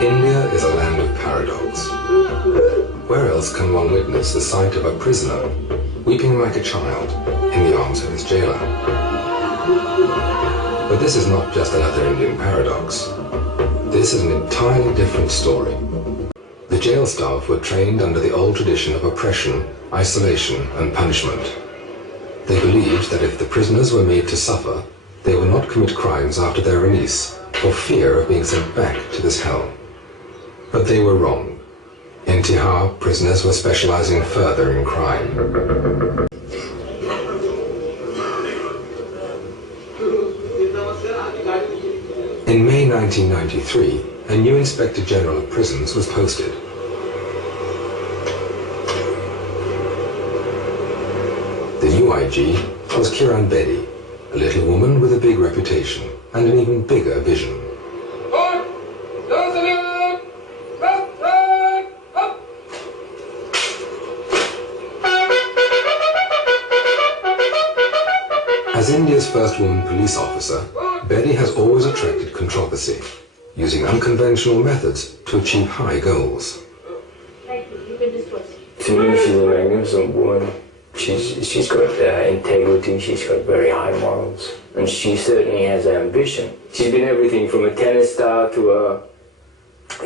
India is a land of paradox. Where else can one witness the sight of a prisoner weeping like a child in the arms of his jailer? But this is not just another Indian paradox. This is an entirely different story. The jail staff were trained under the old tradition of oppression, isolation, and punishment. They believed that if the prisoners were made to suffer, they would not commit crimes after their release for fear of being sent back to this hell. But they were wrong. In Tihar, prisoners were specializing further in crime. In May 1993, a new Inspector General of Prisons was posted. The new IG was Kiran Bedi, a little woman with a big reputation and an even bigger vision. As India's first woman police officer, Bedi has always attracted controversy, using unconventional methods to achieve high goals. To me, she's a magnificent woman. She's got integrity, she's got very high morals, and she certainly has ambition. She's been everything from a tennis star to a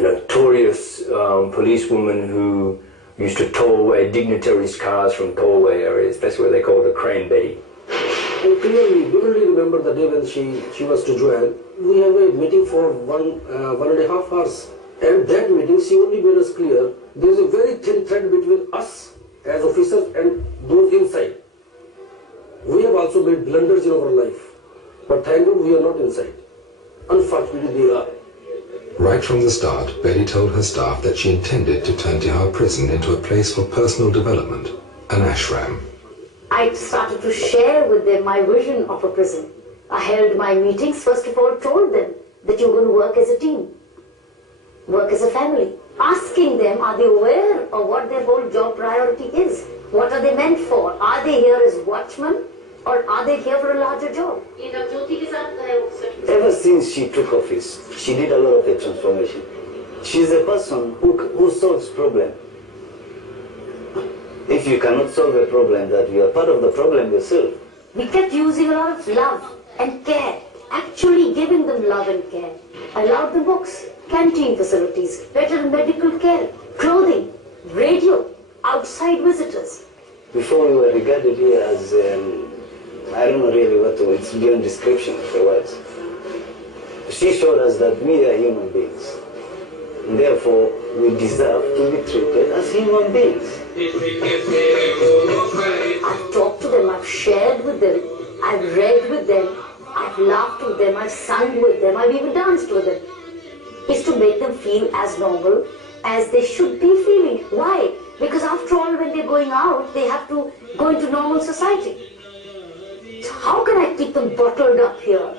notorious policewoman who used to tow away dignitaries' cars from tollway areas. That's where they call her Crane Betty. I clearly, vividly remember the day when she was to join. We have a meeting for 1.5 hours. And that meeting, she only made us clear there is a very thin thread between us as officers and those inside. We have also made blunders in our life. But thank God we are not inside. Unfortunately, they are. Right from the start, Betty told her staff that she intended to turn Tihar prison into a place for personal development, an ashram. I started to share with them my vision of a prison. I held my meetings, first of all told them that you're going to work as a team, work as a family. Asking them, are they aware of what their whole job priority is? What are they meant for? Are they here as watchmen or are they here for a larger job? Ever since she took office, she did a lot of the transformation. She's a person who solves problems. If you cannot solve a problem, that you are part of the problem yourself. We kept using a lot of love and care, actually giving them love and care. I allowed them books, canteen facilities, better medical care, clothing, radio, outside visitors. Before we were regarded here as, I don't know really what to, it's beyond description of the words. She showed us that we are human beings. And therefore, we deserve to be treated as human beings. I've talked to them, I've shared with them, I've read with them, I've laughed with them, I've sung with them, I've even danced with them. It's to make them feel as normal as they should be feeling. Why? Because after all, when they're going out, they have to go into normal society. So how can I keep them bottled up here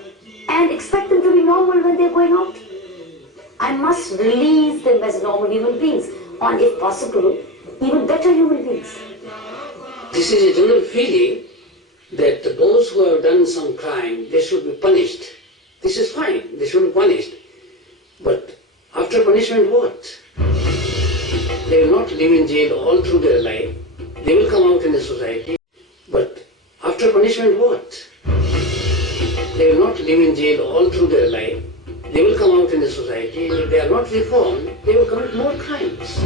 and expect them to be normal when they're going out? I must release them as normal human beings, or if possible, even better human beings. This is a general feeling that those who have done some crime, they should be punished. This is fine, they should be punished. But after punishment, what? They will not live in jail all through their life. They will come out in the society. But after punishment, what? They will not live in jail all through their life. They will come out in the society. If they are not reformed, they will commit more crimes.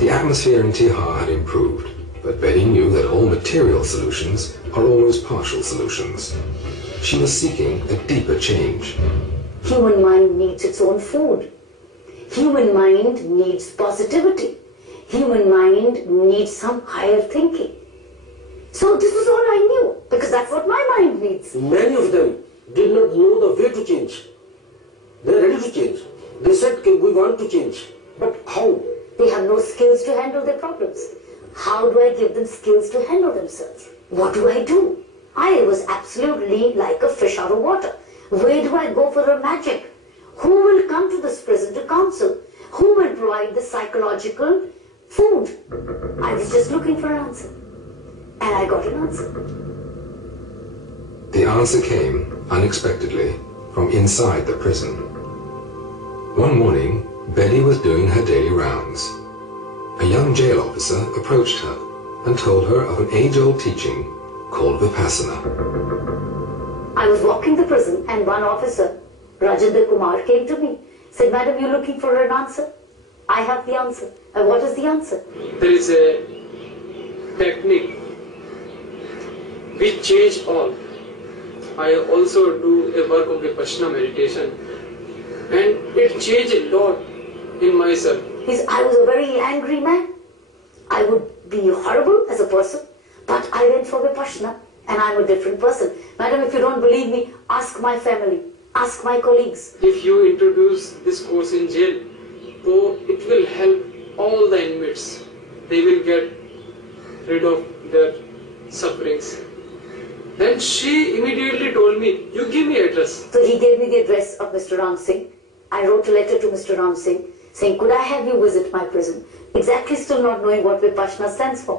The atmosphere in Tihar had improved, but Betty knew that all material solutions are always partial solutions. She was seeking a deeper change. Human mind needs its own food. Human mind needs positivity. Human mind needs some higher thinking. So this was all I knew, because that's what my mind needs. Many of them did not know the way to change. They are ready to change. They said, okay, we want to change. But how? They have no skills to handle their problems. How do I give them skills to handle themselves? What do I do? I was absolutely like a fish out of water. Where do I go for a magic? Who will come to this prison to counsel? Who will provide the psychological food? I was just looking for an answer. And I got an answer. The answer came, unexpectedly, from inside the prison. One morning, Betty was doing her daily rounds. A young jail officer approached her and told her of an age-old teaching called Vipassana. I was walking the prison and one officer, Rajendra Kumar, came to me. Said, "Madam, you're looking for an answer? I have the answer." And what is the answer? There is a technique which change all. I also do a work of Vipassana meditation, and it changed a lot in myself. I was a very angry man. I would be horrible as a person, but I went for Vipassana and I'm a different person. Madam, if you don't believe me, ask my family, ask my colleagues. If you introduce this course in jail, so it will help all the inmates. They will get rid of their sufferings. Then she immediately told me, "You give me address." So he gave me the address of Mr. Ram Singh. I wrote a letter to Mr. Ram Singh saying, "Could I have you visit my prison?" Exactly still not knowing what Vipassana stands for.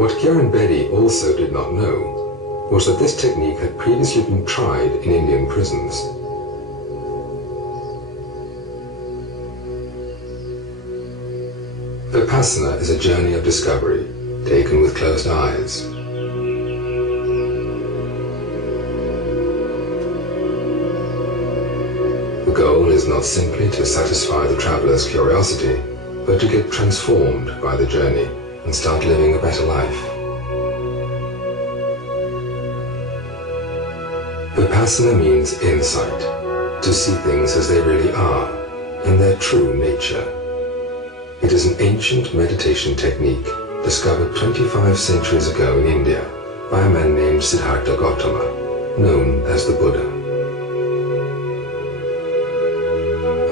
What Karen Bedi also did not know was that this technique had previously been tried in Indian prisons. Vipassana is a journey of discovery, taken with closed eyes. The goal is not simply to satisfy the traveler's curiosity, but to get transformed by the journey and start living a better life. Vipassana means insight, to see things as they really are, in their true nature. It is an ancient meditation technique discovered 25 centuries ago in India by a man named Siddhartha Gautama, known as the Buddha.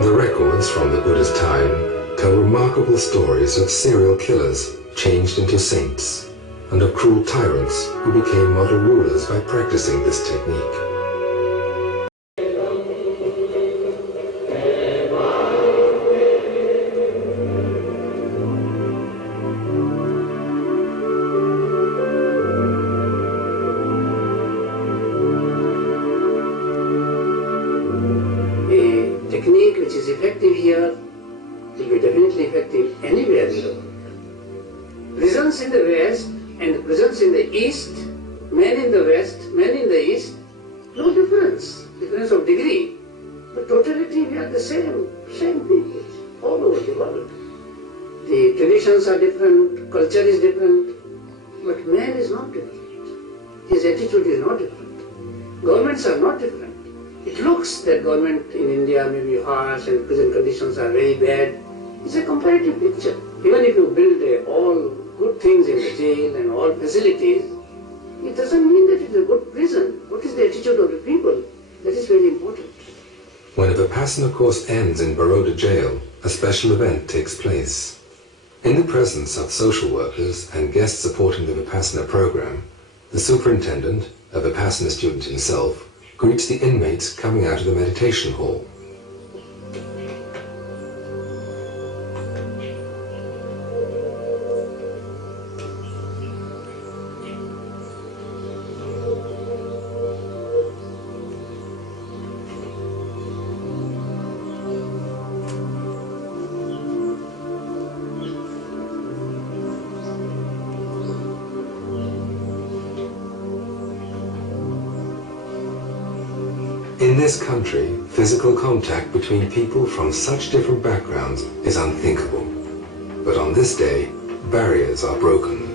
The records from the Buddha's time tell remarkable stories of serial killers changed into saints and of cruel tyrants who became model rulers by practicing this technique. Technique which is effective here will be definitely effective anywhere in the world. Prisons in the West and prisons in the East, men in the West, men in the East, no difference of degree, but totality we are the same people all over the world. The traditions are different, culture is different, but man is not different. His attitude is not different. Governments are not different. It looks that government in India may be harsh and prison conditions are very bad. It's a comparative picture. Even if you build all good things in the jail and all facilities, it doesn't mean that it's a good prison. What is the attitude of the people? That is very important. When a Vipassana course ends in Baroda jail, a special event takes place. In the presence of social workers and guests supporting the Vipassana program, the superintendent, a Vipassana student himself, greets the inmates coming out of the meditation hall. In this country, physical contact between people from such different backgrounds is unthinkable. But on this day, barriers are broken.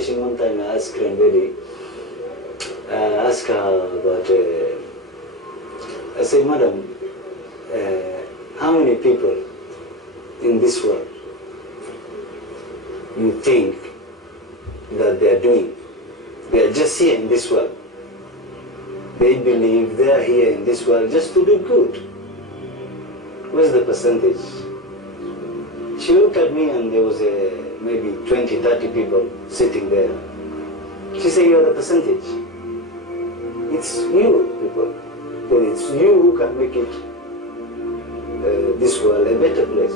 question one time I asked Grandbaby, asked her about, I said, Madam, how many people in this world you think that they are doing? They are just here in this world. They believe they are here in this world just to do good. Where's the percentage? She looked at me and there was maybe 20, 30 people sitting there. She said, you're the percentage. It's you, people. It's you who can make it this world a better place.